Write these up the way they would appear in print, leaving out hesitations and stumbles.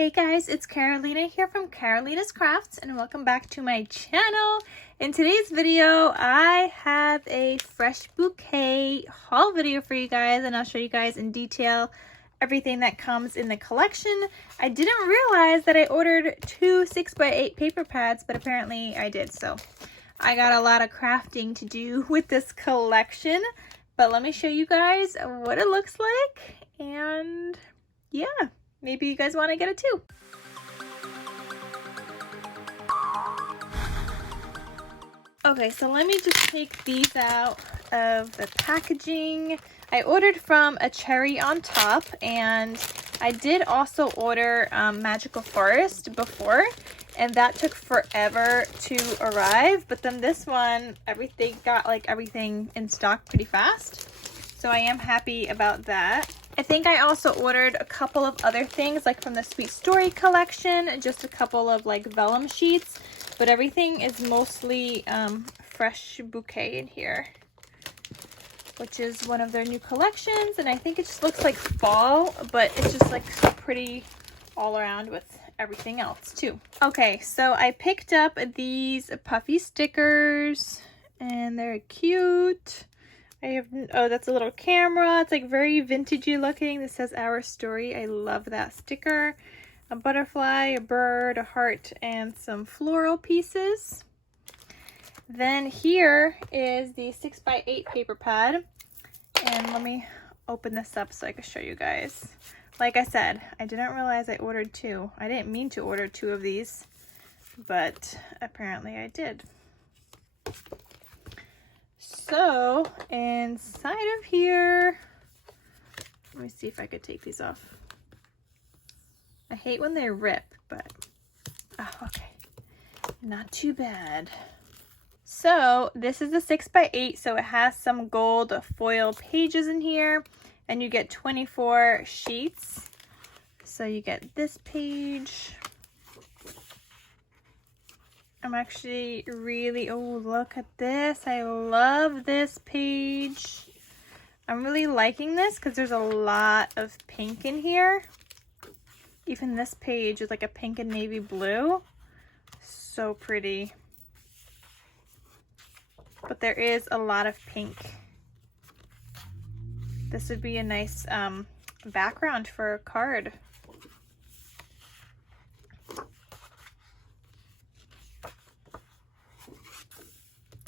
Hey guys, it's Carolina here from KarolinasKrafts and welcome back to my channel. In today's video, I have a Fresh Bouquet haul video for you guys, and I'll show you guys in detail everything that comes in the collection. I didn't realize that I ordered 2 6x8 paper pads, but apparently I did, so I got a lot of crafting to do with this collection. But let me show you guys what it looks like, and yeah. Maybe you guys want to get it too. Okay, so let me just take these out of the packaging. I ordered from A Cherry on Top, and I did also order Magical Forest before, and that took forever to arrive. But then this one, everything got everything in stock pretty fast. So I am happy about that. I think I also ordered a couple of other things, like from the Sweet Story collection, just a couple of vellum sheets, but everything is mostly Fresh Bouquet in here, which is one of their new collections, and I think it just looks like fall, but it's just so pretty all around with everything else too. Okay, so I picked up these puffy stickers, and they're cute. I have, oh, that's a little camera. It's very vintagey looking. This says Our Story. I love that sticker. A butterfly, a bird, a heart, and some floral pieces. Then here is the 6x8 paper pad. And let me open this up so I can show you guys. Like I said, I didn't realize I ordered 2. I didn't mean to order 2 of these, but apparently I did. So inside of here, let me see if I could take these off. I hate when they rip, but oh, okay, not too bad. So this is a 6x8, so it has some gold foil pages in here, and you get 24 sheets. So you get this page. I'm actually really, oh, look at this. I love this page. I'm really liking this because there's a lot of pink in here. Even this page is a pink and navy blue. So pretty. But there is a lot of pink. This would be a nice background for a card.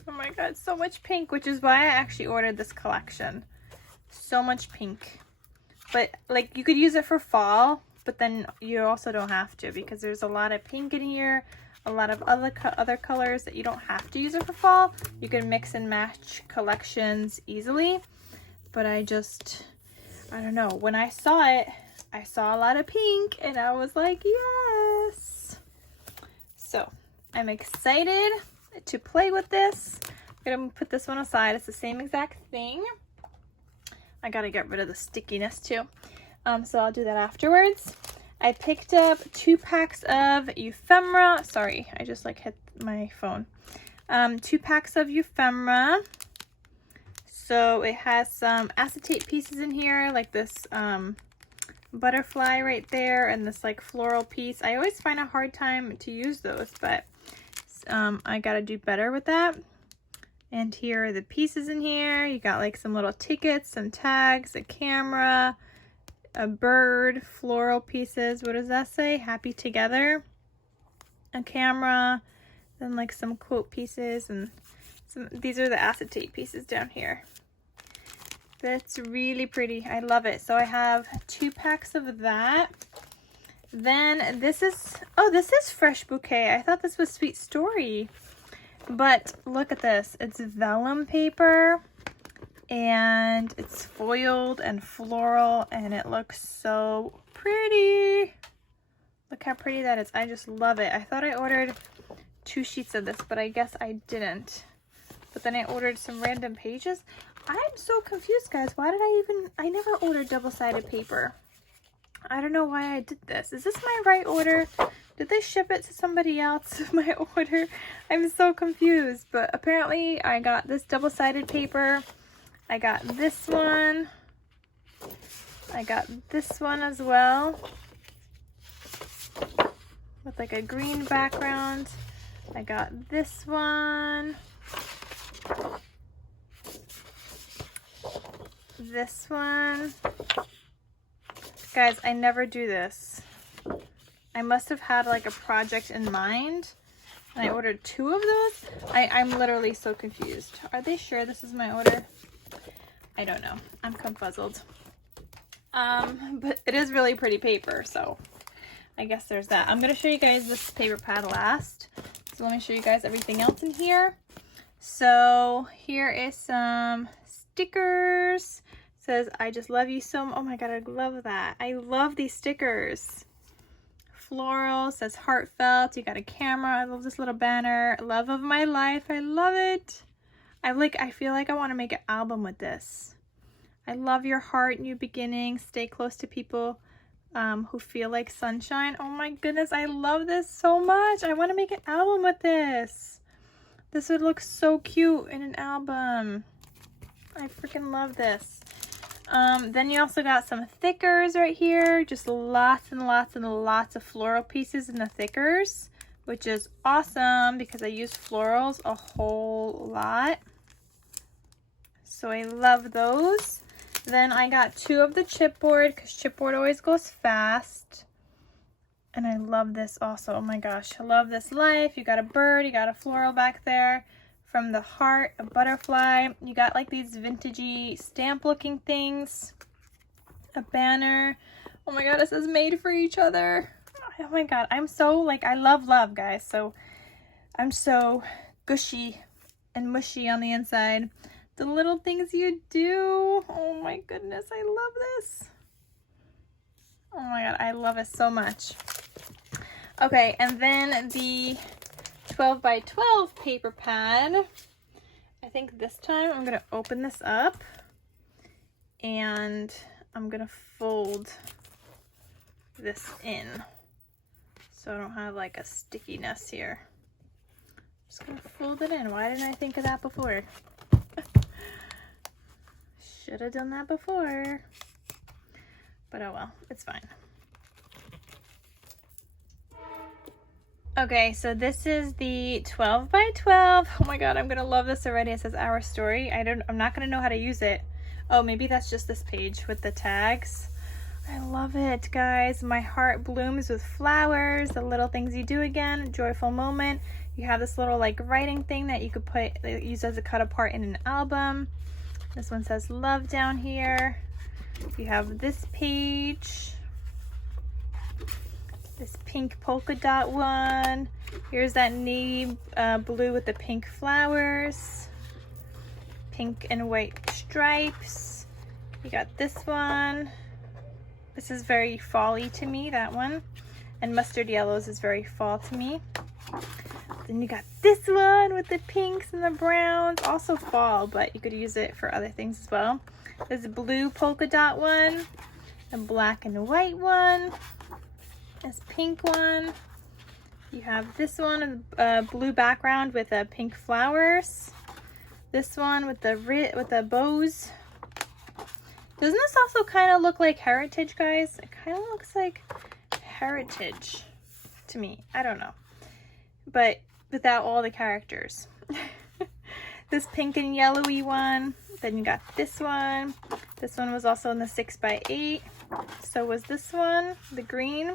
Oh my god, so much pink, which is why I actually ordered this collection. So much pink. But you could use it for fall, but then you also don't have to, because there's a lot of pink in here, a lot of other colors that you don't have to use it for fall. You can mix and match collections easily. But I don't know, when I saw it, I saw a lot of pink and I was like, yes. So I'm excited to play with this. I'm gonna put this one aside. It's the same exact thing. I gotta get rid of the stickiness too. So I'll do that afterwards. I picked up 2 packs of ephemera. Sorry, I just hit my phone. 2 packs of ephemera. So it has some acetate pieces in here, like this butterfly right there, and this floral piece. I always find a hard time to use those, but I gotta do better with that. And here are the pieces in here. You got some little tickets, some tags, a camera, a bird, floral pieces. What does that say? Happy together. A camera, then some quote pieces, and these are the acetate pieces down here. That's really pretty. I love it. So I have 2 packs of that. Then this is Fresh Bouquet. I thought this was Sweet Story, but look at this. It's vellum paper, and it's foiled and floral, and it looks so pretty. Look how pretty that is. I just love it. I thought I ordered 2 sheets of this, but I guess I didn't. But then I ordered some random pages. I'm so confused, guys. Why did I never ordered double-sided paper. I don't know why I did this. Is this my right order? Did they ship it to somebody else, my order? I'm so confused. But apparently I got this double-sided paper. I got this one. I got this one as well. like a green background. I got this one. This one. Guys, I never do this. I must have had like a project in mind. And I ordered 2 of those. I'm literally so confused. Are they sure this is my order? I don't know. I'm confuzzled. But it is really pretty paper, so I guess there's that. I'm going to show you guys this paper pad last. So let me show you guys everything else in here. So here is some stickers. It says, I just love you so much. Oh my God, I love that. I love these stickers. Floral, says heartfelt. You got a camera. I love this little banner. Love of my life. I love it. I feel like I want to make an album with this. I love your heart, new beginnings. Stay close to people who feel like sunshine. Oh my goodness, I love this so much. I want to make an album with this. This would look so cute in an album. I freaking love this. Then you also got some thickers right here. Just lots and lots and lots of floral pieces in the thickers, which is awesome because I use florals a whole lot. So I love those. Then I got 2 of the chipboard because chipboard always goes fast. And I love this also. Oh my gosh, I love this life. You got a bird, you got a floral back there. From the heart, a butterfly. You got like these vintagey stamp looking things. A banner. Oh my God, it says made for each other. Oh my God, I'm so like, I love love, guys. So I'm so gushy and mushy on the inside. The little things you do. Oh my goodness, I love this. Oh my God, I love it so much. Okay, and then the 12 by 12 paper pad. I think this time I'm going to open this up and I'm going to fold this in so I don't have like a stickiness here. Just going to fold it in. Why didn't I think of that before? Should have done that before. But oh well, it's fine. Okay, so this is the 12 by 12. Oh my God, I'm gonna love this already. It says our story. I'm not gonna know how to use it. Oh, maybe that's just this page with the tags. I love it, guys. My heart blooms with flowers. The little things you do again. Joyful moment. You have this little like writing thing that you could use as a cut apart in an album. This one says love down here. You have this page. This pink polka dot one. Here's that navy blue with the pink flowers. Pink and white stripes. You got this one. This is very fall-y to me, that one. And mustard yellows is very fall to me. Then you got this one with the pinks and the browns. Also fall, but you could use it for other things as well. There's a blue polka dot one. A black and white one. This pink one. You have this one, a blue background with pink flowers. This one with the bows. Doesn't this also kind of look like heritage, guys? It kind of looks like heritage to me. I don't know. But without all the characters. This pink and yellowy one. Then you got this one. This one was also in the 6x8. So was this one, the green.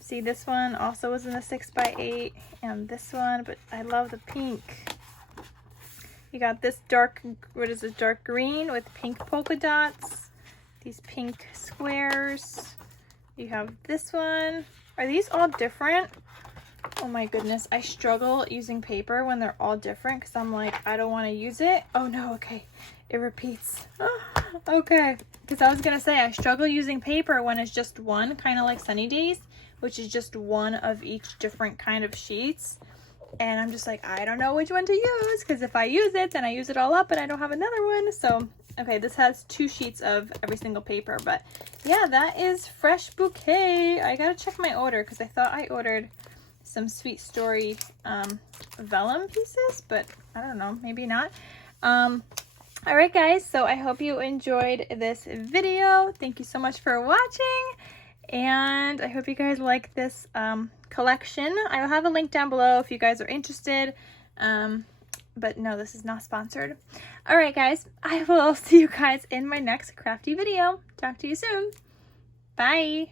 See, this one also was in the 6x8. And this one, but I love the pink. You got this dark, what is this, dark green with pink polka dots. These pink squares. You have this one. Are these all different? Oh my goodness, I struggle using paper when they're all different because I'm like, I don't want to use it. Oh no, okay, it repeats. Okay, because I was going to say I struggle using paper when it's just one, kind of like Sunny Days, which is just one of each different kind of sheets. And I'm just like, I don't know which one to use because if I use it, then I use it all up and I don't have another one. So, okay, this has 2 sheets of every single paper. But yeah, that is Fresh Bouquet. I got to check my order because I thought I ordered some Sweet Story vellum pieces, but I don't know, maybe not. All right, guys, so I hope you enjoyed this video. Thank you so much for watching. And I hope you guys like this collection. I'll have a link down below if you guys are interested. But no, this is not sponsored. All right, guys, I will see you guys in my next crafty video. Talk to you soon. Bye.